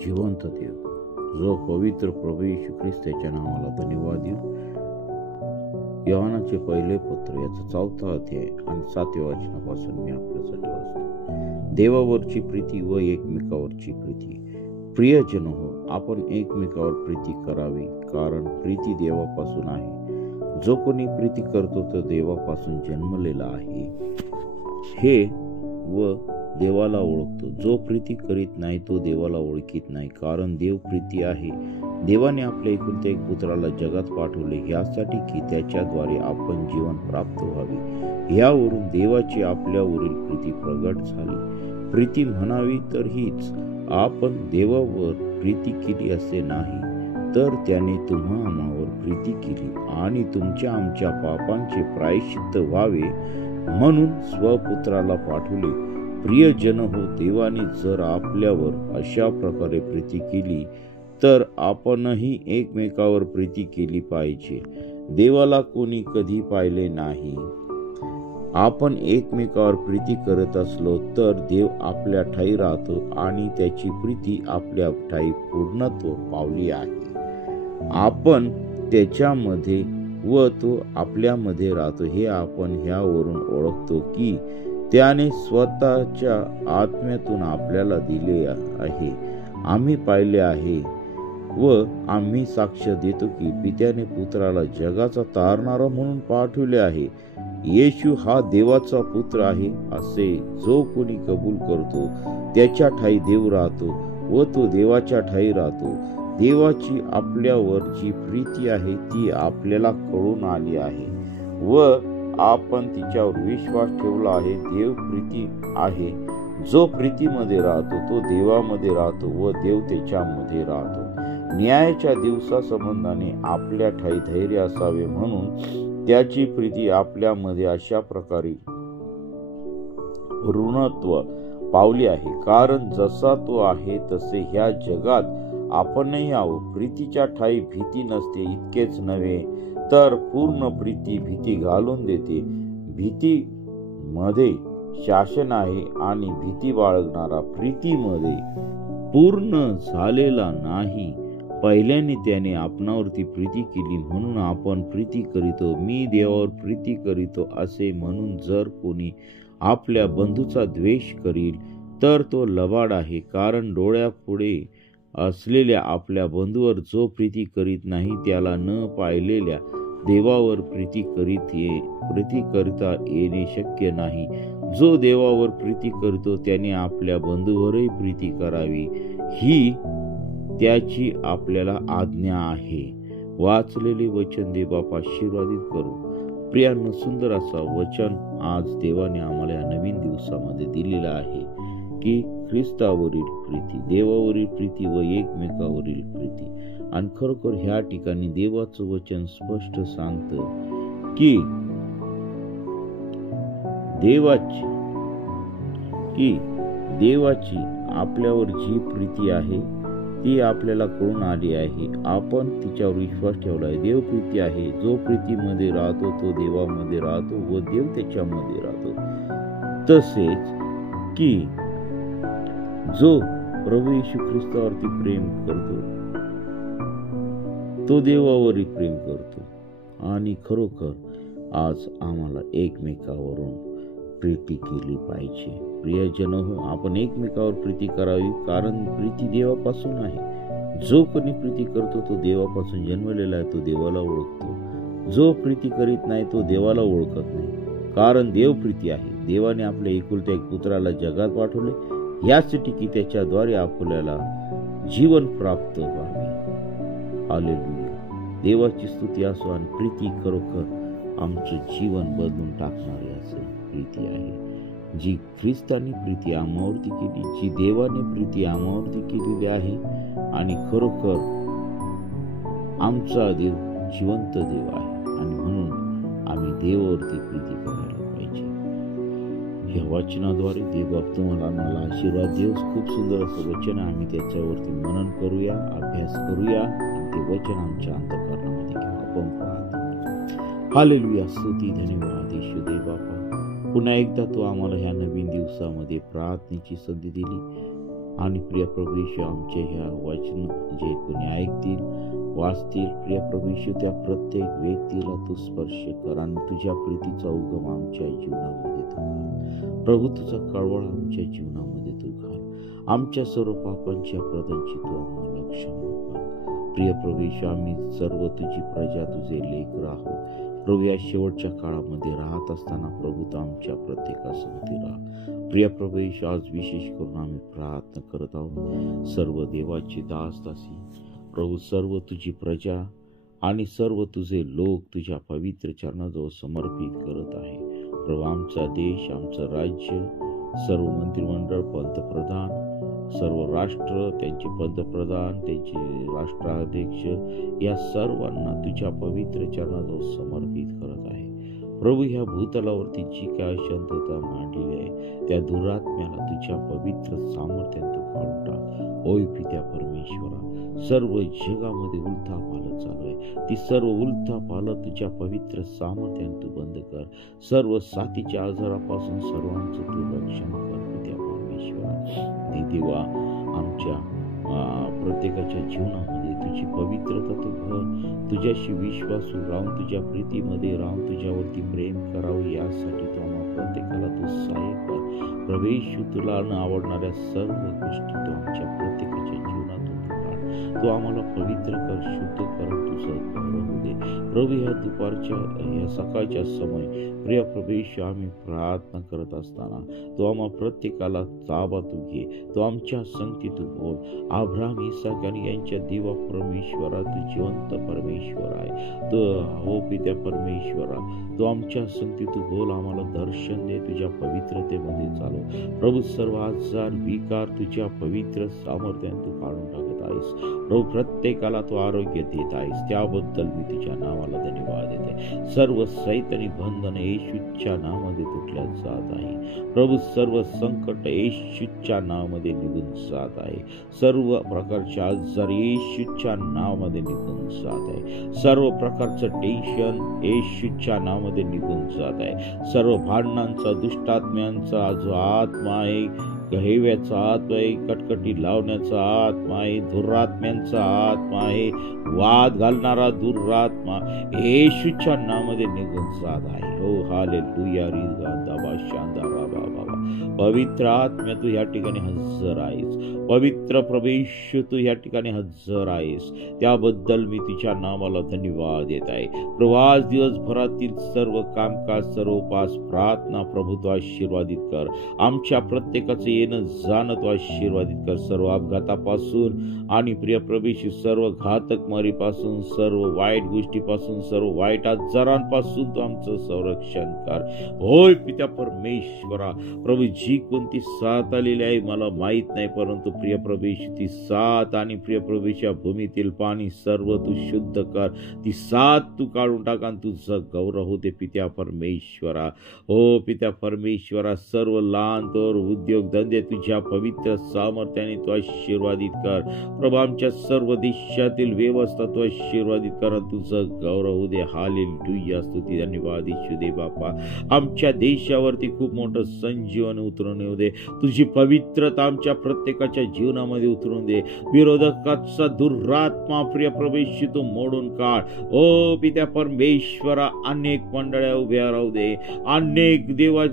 जिवंत देव, जो पवित्र प्रभू येशू ख्रिस्ताच्या नावाला धन्यवाद देऊ. योहानाचे पहिले पत्र याचा 4 अध्याय आणि 7व्या वचनापासून मी आपल्यासाठी वाचतो. देवावरची प्रीती व एकमेकावरची प्रीती. प्रियजन हो, आपण एकमेकावर प्रीती करावी, कारण प्रीती देवापासून आहे. जो कोणी प्रीती करतो तो देवापासून जन्मलेला आहे हे व देवाला ओळखतो. जो प्रीती करीत नाही तो देवाला ओळखीत नाही, कारण देव प्रीती आहे. देवाने आपल्या एकुलत्या एक पुत्राला जगात पाठवले यासाठी की त्याच्याद्वारे आपण जीवन प्राप्त व्हावे. यावरून देवाची आपल्यावरील प्रीती प्रगट झाली. प्रीती म्हणावी तर हीच, आपण देवावर प्रीती केली असे नाही, तर त्याने तुम्हा आम्हावर प्रीती केली आणि तुमच्या आमच्या पापांचे प्रायश्चित्त व्हावे म्हणून स्वपुत्राला पाठवले. प्रियजन हो, देवाने जर आपल्यावर अशा प्रकारे प्रीती केली तर आपणही एकमेकावर प्रीती केली पाहिजे. देवाला कोणी कधी पाहिले नाही. आपण एकमेकावर प्रीती करत असलो तर देव आपल्या ठायी राहतो आणि त्याची प्रीती आपल्या ठायी पूर्णत्व पावली आहे. आपण त्याच्यामध्ये व तो आपल्यामध्ये राहतो हे आपण ह्यावरून ओळखतो की त्याने स्वतःच्या आत्म्यातून आपल्याला दिले आहे. आम्ही पाहिले आहे व आम्ही साक्ष देतो की पित्याने पुत्राला जगाचा तारणारा म्हणून पाठवले आहे. येशू हा देवाचा पुत्र आहे असे जो कोणी कबूल करतो त्याच्या ठायी देव राहतो व तो देवाच्या ठायी राहतो. देवाची आपल्यावर जी प्रीती आहे ती आपल्याला कळून आली आहे व आपण तिच्यावर विश्वास ठेवला आहे. देव प्रीती आहे. जो प्रीतीमध्ये राहतो तो देवामध्ये राहतो व देव त्याच्यामध्ये राहतो. न्यायाच्या दिवसासंबंधाने आपल्या ठायी धैर्य असावे म्हणून त्याची प्रीती आपल्यामध्ये अशा प्रकारे पूर्णत्व पावली आहे. कारण जसा तो आहे तसे ह्या जगात आपणही आहोत. प्रीतीच्या ठायी भीती नसते, इतकेच नव्हे तर पूर्ण प्रीती भीती घालून देते. भीतीमध्ये शासन आहे आणि भीती बाळगणारा प्रीतीमध्ये पूर्ण झालेला नाही. पहिल्याने त्याने आपणावरती प्रीती केली म्हणून आपण प्रीती करीतो. मी देवावर प्रीती करीतो असे म्हणून जर कोणी आपल्या बंधूचा द्वेष करील तर तो लबाड आहे. कारण डोळ्यापुढे असलेल्या आपल्या बंधूवर जो प्रीती करीत नाही त्याला न पाहिलेल्या देवावर प्रीती करता येणे शक्य नाही. जो देवावर प्रीती करतो त्याने आपल्या बंधूवरही प्रीती करावी, ही त्याची आपल्याला आज्ञा आहे. वाचलेले वचन देव बाप आशीर्वादित करू. प्रियांनो, सुंदर असा वचन आज देवाने आम्हाला या नवीन दिवसामध्ये दिलेलं आहे की ख्रिस्तावरील प्रीती, देवावरील प्रीती व एकमेकावरील प्रीती. आणि खरोखर ह्या ठिकाणी देवाचं वचन स्पष्ट सांगतं की देवाची आपल्यावर जी प्रीती आहे ती आपल्याला कळून आली आहे. आपण तिच्यावर विश्वास ठेवला आहे. देव प्रीती आहे. जो प्रीतीमध्ये राहतो तो देवामध्ये राहतो व देव त्याच्यामध्ये राहतो. तसेच की जो प्रभू येशू ख्रिस्तावरती प्रेम करतो तो देवावरही प्रेम करतो. आणि खरोखर आज आम्हाला एकमेकावरून प्रीती केली पाहिजे. प्रियजन हो, आपण एकमेकावर प्रीती करावी, कारण प्रीती देवापासून आहे. जो कोणी प्रीती करतो तो देवापासून जन्मलेला आहे, तो देवाला ओळखतो. जो प्रीती करीत नाही तो देवाला ओळखत नाही, कारण देव प्रीती आहे. देवाने आपल्या एकुलत्या एक पुत्राला जगात पाठवले यासाठी की त्याच्याद्वारे आपल्याला जीवन प्राप्त व्हावे. हालेलुया. देवाची स्तुती असो. आणि प्रीती खरोखर आमचे जीवन बदलून टाकणारी असे प्रीती आहे, जी ख्रिस्ताने प्रीती आम्हावरती केली, जी देवाने प्रीती आम्हावरती केलेली आहे. आणि खरोखर आमचा देव जिवंत देव आहे आणि म्हणून आम्ही देवावरती प्रीती करायला पाहिजे. या वचनाद्वारे देवबाप तुम्हाला मला आशीर्वाद देव. खूप सुंदर असं वचन, आम्ही त्याच्यावरती मनन करूया, अभ्यास करूया आणि ते वचन आमच्या अंतःकरणामध्ये आपण प्रार्थना. हालेलुया. स्तुती, धन्यवाद येशू देव बापा. पुन्हा एकदा तू आम्हाला ह्या नवीन दिवसामध्ये प्रार्थनेची संधी दिली. आणि प्रिय प्रभू येशू आमचे ह्या वचन जे कोणी ऐकतील वाचतील, प्रिय प्रभू येशू त्या प्रत्येक व्यक्तीला तू स्पर्श कर आणि तुझ्या प्रीतीचा उगम आमच्या जीवनामध्ये तू घाल प्रभू, तुझा कळवळ आमच्या जीवनामध्ये तू घाल, आमच्या सर्व पापांच्या प्रदांची तू आम्हाला क्षमा कर. प्रिय प्रभू येशू आम्ही सर्व तुझी प्रजा तुझे लेकर आहोत प्रभू. या शेवटच्या काळामध्ये राहत असताना प्रभू तू आमच्या प्रत्येकासोबती राहा. प्रिय प्रभू येशू आज विशेष करून आम्ही प्रार्थना करत आहोत सर्व देवाची दास दासी प्रभू, सर्व तुझी प्रजा आणि सर्व तुझे लोक तुझ्या पवित्र चरणाजवळ समर्पित करत आहे प्रभू. आमचा देश, आमचं राज्य, सर्व मंत्रिमंडळ, पंतप्रधान, सर्व राष्ट्र, त्यांचे पंतप्रधान, त्यांचे राष्ट्राध्यक्ष, या सर्वांना तुझ्या पवित्र चरणाजवळ समर्पित करत आहे प्रभू. ह्या भूतलावरती जी काय शांतता मांडलेली आहे त्या दुरात्म्याला तुझ्या पवित्र सामर्थ्याने तू काढून टाक. ओय पित्या परमेश्वरा, सर्व जगामध्ये उलथापालट चालू आहे, ती सर्व उलथापालट तुझ्या पवित्र सामर्थ्याने तू बंद कर. सर्व साथीच्या आजारापासून सर्वांचं तू रक्षण कर पित्या परमेश्वरा. देवा आमच्या प्रत्येकाच्या जीवनामध्ये तुझी पवित्रता तू भर, तुझ्याशी विश्वासू राहून तुझ्या प्रीतीमध्ये राहून तुझ्यावरती प्रेम करावं यासाठी तू आम्हा प्रत्येकाला तू सहाय्य कर. प्रवेश तुला न आवडणाऱ्या सर्व गोष्टी तू आमच्या प्रत्येकाच्या जीवनातून काढ. तू आम्हाला पवित्र कर, शुद्ध कर, तुझं गौरव दे प्रभू. ह्या दुपारच्या ह्या सकाळच्या समय प्रिय प्रभू आम्ही प्रार्थना करत असताना तू आम्हा प्रत्येकाला ताबा तू घे. तू आमच्या संगती तू बोल. अब्राहम, इसाक आणि यांच्या देवा परमेश्वरा तू जिवंत परमेश्वर आहे. तू हो पित्या परमेश्वरा, तू आमच्या संगती तू बोल, आम्हाला दर्शन दे, तुझ्या पवित्रतेमध्ये चालव प्रभू. सर्व आजार विकार तुझ्या पवित्र सामर्थ्याने तू काढून टाकत आहेस प्रभू. प्रत्येकाला तू आरोग्य देत आहेस, त्याबद्दल मी तुझ्या नावाला धन्यवाद देते. सर्व सैतानी बंधन येशूच्या नावामध्ये तुटल्या जात आहे प्रभू. सर्व संकट येशूच्या नावामध्ये निघून जात आहे. सर्व प्रकारचे आजार येशूच्या नावामध्ये निघून जात आहे. सर्व प्रकारचं टेन्शन येशूच्या नावामध्ये निघून जात आहे. सर्व भांडणांचा, दुष्टात्म्यांचा जो आत्मा आहे, हेव्याचा आत्मा आहे, कटकटी लावण्याचा आत्मा आहे, दुरात्म्यांचा आत्मा आहे, वाद घालणारा दुरात्मा येशूच्या नावामध्ये निघून जात आहे. हो हालेलुया. रिगादाबा शांदारा बाबा, पवित्र आत्मा तू या ठिकाणी हजर आहेस. पवित्र प्रवेश तू या ठिकाणी हजर आहेस, त्याबद्दल मी तुझ्या नावाला धन्यवाद देत आहे प्रभू. आज दिवसभरातील सर्व कामकाज, सर्व उपास, प्रार्थना प्रभू तू आशीर्वादित कर. आमच्या प्रत्येकाचं येणं जाणं तू आशीर्वादित कर. सर्व अपघातापासून आणि प्रिय प्रवेश सर्व घातक मारीपासून, सर्व वाईट गोष्टीपासून, सर्व वाईट आजारांपासून तू आमचं संरक्षण कर. होय पित्या परमेश्वरा प्रभू, जी कोणती साथ आलेली आहे मला माहित नाही, परंतु प्रिय प्रवेश ती साथ आणि प्रिय प्रवेश या भूमीतील पाणी सर्व तू शुद्ध कर. ती साथ तू काढून टाक आणि तुझं गौरव होते पित्या परमेश्वरा. हो पित्या परमेश्वरा, सर्व लहान थोर उद्योग धंदे तुझ्या पवित्र सामर्थ्याने तू आशीर्वादित कर प्रभू. आमच्या सर्व देशातील व्यवस्था तू आशीर्वादित कर, तुझं गौरव होऊ दे. हालेलुया. स्तुती धन्यवाद येशू दे बापा. आमच्या देशावरती खूप मोठं संजीवन उतरून येऊ दे. तुझी पवित्रता आमच्या प्रत्येकाच्या जीवनामध्ये उतरून दे. विरोधकाचा दुरात्मा प्रिय प्रवेश तू मोडून काढ. ओ पित्या परमेश्वरा, अनेक मंडळ्या उभ्या राहू दे, अनेक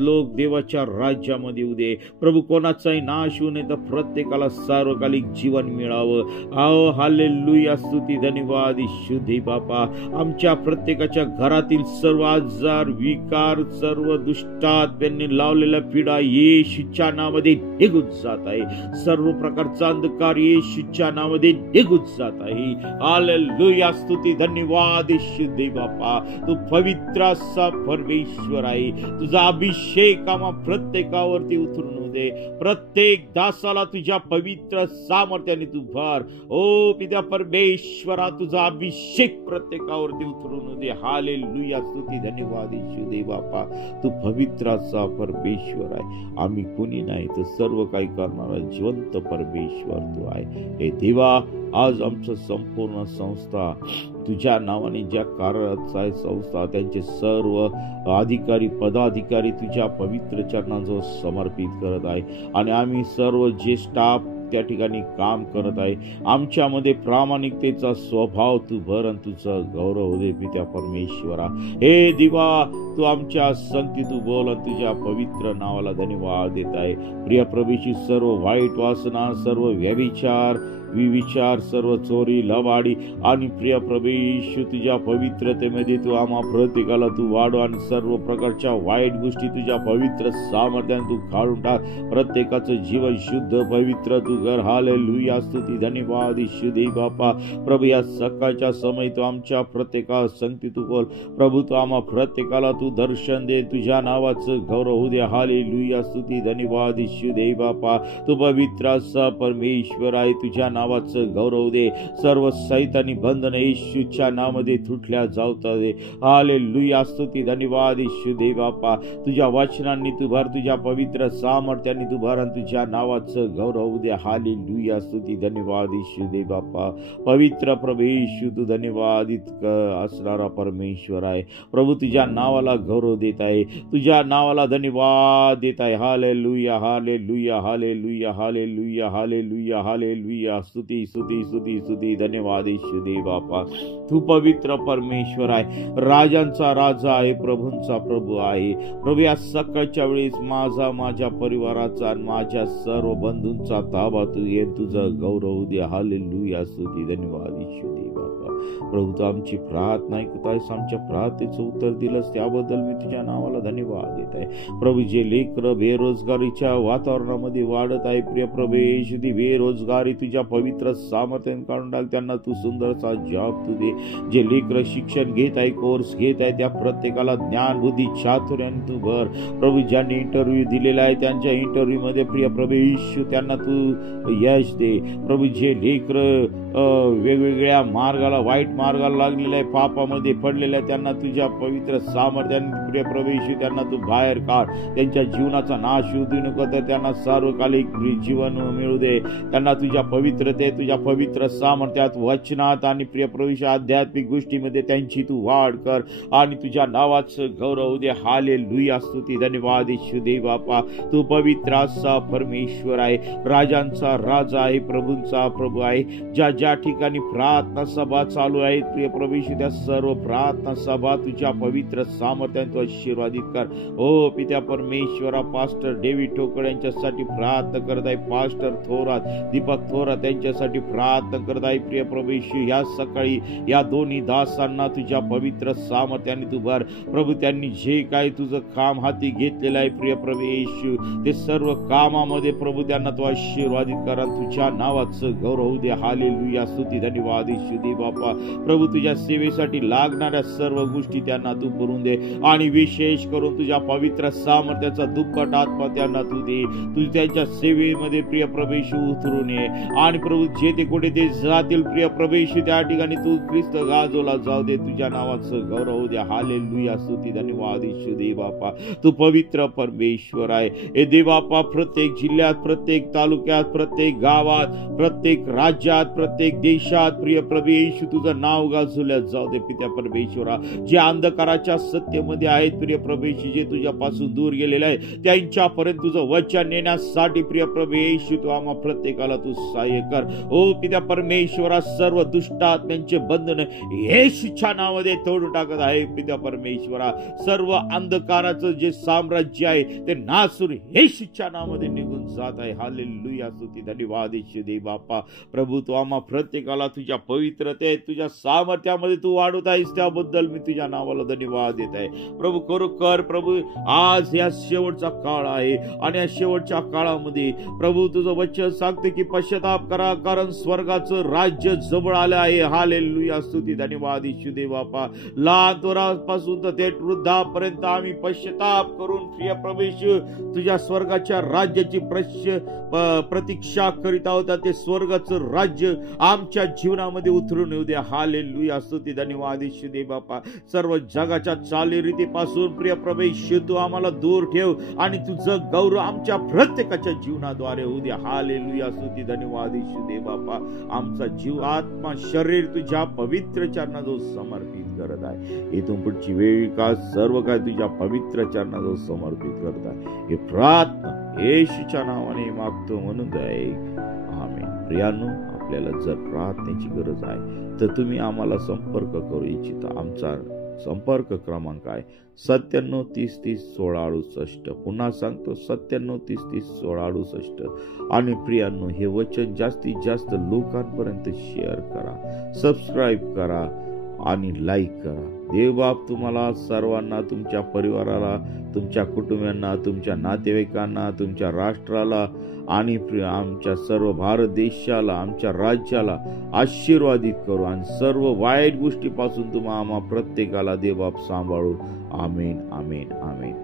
लोक देवाच्या राज्यामध्ये येऊ दे प्रभू. कोणाचाही नाश होऊ नये, तर प्रत्येकाला सार्वकालिक जीवन मिळावं. आओ हालेलुया. स्तुती धन्यवाद येशू दे बापा. आमच्या प्रत्येकाच्या घरातील सर्व आजार विकार, सर्व दुष्टात्म्यांनी लावलेल्या पीडा येशूच्या नावामध्ये निघून जात आहे. सर्व प्रकारचा अंधकार येशूच्या नावामध्ये निघून जात आहे. हालेलुया. स्तुती धन्यवाद येशू दे बापा. तू पवित्र असा परमेश्वर आहे. तुझा अभिषेक आम्हा प्रत्येकावरती उतरून दे. प्रत्येक दासाला तुझ्या पवित्र सामर्थ्याने तू भर. ओ पित्या परमेश्वरा, तुझा अभिषेक प्रत्येकावरती उतरून दे. हालेलुया. स्तुती धन्यवाद येशू दे बापा. तू पवित्र असा परमेश्वर आहे. आम्ही कोणी नाही, तर सर्व काही करणारा जिवंत परमेश्वर तू आहे. हे देवा, आज आमचं संपूर्ण संस्था तुझ्या नावाने ज्या कार्यरत आहे संस्था, त्यांचे सर्व अधिकारी पदाधिकारी तुझ्या पवित्र चरणाजवळ समर्पित करत आहे. आणि आम्ही सर्व जे स्टाफ त्या ठिकाणी काम करत आहे. आमच्यामध्ये प्रामाणिकतेचा स्वभाव तू भर आणि तुझा गौरव दे पित्या परमेश्वरा. हे दिवा तू आमच्या संगती तू बोल आणि तुझ्या पवित्र नावाला धन्यवाद देत आहे. प्रिय प्रभूची सर्व वाईट वासना, सर्व व्यभिचार, विचार, सर्व चोरी, लबाडी आणि प्रिय प्रभू तुझ्या पवित्रतेमध्ये तू आम्हा प्रत्येकाला तू वाढव आणि सर्व प्रकारच्या वाईट गोष्टी तुझ्या पवित्र सामर्थ्याने तू काढून टाक. प्रत्येकाचं जीवन शुद्ध पवित्र तू कर. हालेलुया, स्तुती धन्यवाद येशू दे बापा. प्रभू या सकाळच्या समय तू आमच्या प्रत्येका संगती तू बोल प्रभू. तू आम्हा प्रत्येकाला तू दर्शन दे. तुझ्या नावाचं गौरव होऊ दे. हालेलुया, स्तुती धन्यवाद येशू दे बापा. तू पवित्र असा परमेश्वर आहे. तुझ्या नावाचं गौरव दे. सर्व सैतानी बंधन येशूच्या नावामध्ये तुटल्या जाऊता दे. हालेलुया, स्तुती धन्यवाद येशू दे बापा. तुझ्या वचनांनी तू भर, तुझ्या पवित्र सामर्थ्याने तू भर आणि तुझ्या नावाचं गौरव दे. हालेलुया, स्तुती धन्यवाद येशू दे बापा. पवित्र प्रभू येशू तू धन्यवादित असणारा परमेश्वर आहे. प्रभू तुझ्या नावाला गौरव देत आहे. तुझ्या नावाला धन्यवाद देत आहे. Hallelujah, hallelujah, hallelujah, hallelujah, hallelujah, hallelujah. स्तुती स्तुती स्तुती स्तुती धन्यवाद येशू दे बापा. तू पवित्र परमेश्वर आहे. राजांचा राजा आहे. प्रभूंचा प्रभू आहे. प्रभू या सकाळच्या वेळेस माझा, माझ्या परिवाराचा आणि माझ्या सर्व बंधूंचा ताबा तू ये. तुझं गौरव दे. हालेलुया, स्तुती धन्यवाद येशू दे बापा. प्रभू तू आमची प्रार्थना ऐकत आहेस. आमच्या प्रार्थनेचं उत्तर दिलंस त्याबद्दल मी तुझ्या नावाला धन्यवाद देत आहे. प्रभू जे लेकरं बेरोजगारीच्या वातावरणामध्ये वाढत आहे, प्रिय प्रभू येशू ती बेरोजगारी तुझ्या पवित्र सामर्थ्याने काढून टाक. त्यांना तू सुंदरसा जॉब तू दे. जे लेकरं शिक्षण घेत आहे, कोर्स घेत आहे, त्या प्रत्येकाला ज्ञान बुद्धी चातुर्याने तू भर. प्रभू ज्यांनी इंटरव्ह्यू दिलेला आहे त्यांच्या इंटरव्ह्यू मध्ये प्रिय प्रभू येशू त्यांना तू यश दे. प्रभू जे लेकरं वेगवेगळ्या मार्गाला, वाईट मार्गाला लागलेल्या आहे, पापामध्ये पडलेल्या आहे, त्यांना तुझ्या पवित्र सामर्थ्याने प्रिय प्रभू येशू त्यांना तू बाहेर काढ. त्यांच्या जीवनाचा नाश होऊ देऊ नको, तर त्यांना सार्वकालिक जीवन मिळू दे. त्यांना तुझ्या पवित्रते, तुझ्या पवित्र सामर्थ्यात, वचनात आणि प्रिय प्रभू येशू आध्यात्मिक गोष्टीमध्ये त्यांची तू वाढ कर आणि तुझ्या नावाचं गौरव दे. हालेलुया, स्तुती धन्यवाद येशू दे बापा. तू पवित्र असा परमेश्वर आहे. राजांचा राजा आहे. प्रभूंचा प्रभू आहे. ज्या ज्या ठिकाणी प्रार्थना सभा चालू आहेत प्रिय प्रभू येशू त्या सर्व प्रार्थना सभा तुझ्या पवित्र सामर्थ्याने तू आशीर्वादित कर. ओ पित्या परमेश्वरा, पास्टर डेव्हिड ठोकळ यांच्यासाठी प्रार्थना करत आहे. पास्टर थोरात, दीपक थोरात यांच्यासाठी प्रार्थना करत आहे. प्रिय प्रभू येशू या सकाळी या दोन्ही दासांना तुझ्या पवित्र सामर्थ्याने तू भर. प्रभू त्यांनी जे काही तुझं काम हाती घेतलेलं आहे प्रिय प्रभू येशू ते सर्व कामामध्ये प्रभू त्यांना तू आशीर्वादित कर. तुझ्या नावाचं गौरव दे. हालेलुया, स्तुती धन्यवाद येशू दे बापा. प्रभू तुझ्या सेवेसाठी लागणाऱ्या सर्व गोष्टी त्यांना तू करून दे आणि विशेष करून तुझ्या पवित्र सामर्थ्याचा दुप्पट आत्मा त्यांना तू दे. तू त्यांच्या सेवेमध्ये प्रिय प्रभू येशू उतरून ये आणि प्रभू जे ते कुठे ते जातील प्रिय प्रभू येशू त्या ठिकाणी तू ख्रिस्त गाजवला जाऊ दे. तुझ्या नावाचं गौरव दे. हालेलुया, स्तुती धन्यवाद येशू दे बापा. तू पवित्र परमेश्वर आहे. हे दे बापा, प्रत्येक जिल्ह्यात, प्रत्येक तालुक्यात, प्रत्येक गावात, प्रत्येक राज्यात, प्रत्येक देशात प्रिय प्रभू येशू तुझं नाव गाजवल्या जाऊ दे. पित्या परमेश्वरा, जे अंधकाराच्या सत्तेमध्ये आहेत प्रिय प्रभू येशू, जे तुझ्यापासून दूर गेलेले आहे त्यांच्यापर्यंत तुझं वचन नेण्यासाठी प्रिय प्रभू येशू तू आम्हा प्रत्येकाला तू सहाय्य कर. ओ पित्या परमेश्वरा, सर्व दुष्टात्म्यांचे बंधन येशूच्या नावामध्ये तोडून टाकत आहे. पित्या परमेश्वरा, सर्व अंधकाराचं जे साम्राज्य आहे ते नासून येशूच्या नावामध्ये निघून जात आहे. हालेलुया, स्तुती धन्यवाद येशू दे बापा. प्रभू तू आम्हा प्रत्येकाला तुझ्या पवित्रते, तुझ्या सामर्थ्यामध्ये तू वाढवत आहेस त्याबद्दल मी तुझ्या नावाला धन्यवाद देत आहे. प्रभू करू कर. प्रभू आज या शेवटचा काळ आहे आणि या शेवटच्या काळामध्ये प्रभू तुझं वचन सांगते की पश्चाताप करा, कारण स्वर्गाचं राज्य जवळ आलं आहे. हालेलुया, स्तुती धन्यवाद येशू दे बापा. लहान थोरापासून तर थेट वृद्धापर्यंत आम्ही पश्चाताप करून प्रिय प्रभू येशू तुझ्या स्वर्गाच्या राज्याची प्रतीक्षा करीत आहोत. ते स्वर्गाचं राज्य आमच्या जीवनामध्ये उतरून येऊ दे. हालेलुया, स्तुती धन्यवाद येशू दे बापा. सर्व जगाच्या चालीरीतीपासून प्रिय प्रभू येशू तू आम्हाला दूर ठेव आणि तुझं गौरव आमच्या प्रत्येकाच्या जीवनाद्वारे होऊ दे. हालेलुया, स्तुती धन्यवाद येशू दे बापा. आमचा जीव, आत्मा, शरीर तुझ्या पवित्र चरणाजवळ समर्पित करत आहे. इथून पुढची वेळ का सर्व काय तुझ्या पवित्र चरणाजवळ समर्पित करत आहे. हे प्रार्थना येशूच्या नावाने मागतो म्हणून दे. प्रियानो, आपल्याला जर प्रार्थनेची गरज आहे तर तुम्ही आम्हाला संपर्क करू इच्छिता. आमचा संपर्क क्रमांक आहे 9730301668. पुन्हा सांगतो 9730301668. आणि प्रियांनो, हे वचन जास्तीत जास्त लोकांपर्यंत शेअर करा, सबस्क्राईब करा आणि लाईक करा. देवबाप तुम्हाला सर्वांना, तुमच्या परिवाराला, तुमच्या कुटुंबियांना, तुमच्या नातेवाईकांना, तुमच्या राष्ट्राला आणि आमच्या सर्व भारत देशाला, आमच्या राज्याला आशीर्वादित करू आणि सर्व वाईट गोष्टीपासून तुम्हा आम्हा प्रत्येकाला देवबाप सांभाळू. आमेन, आमेन, आमेन.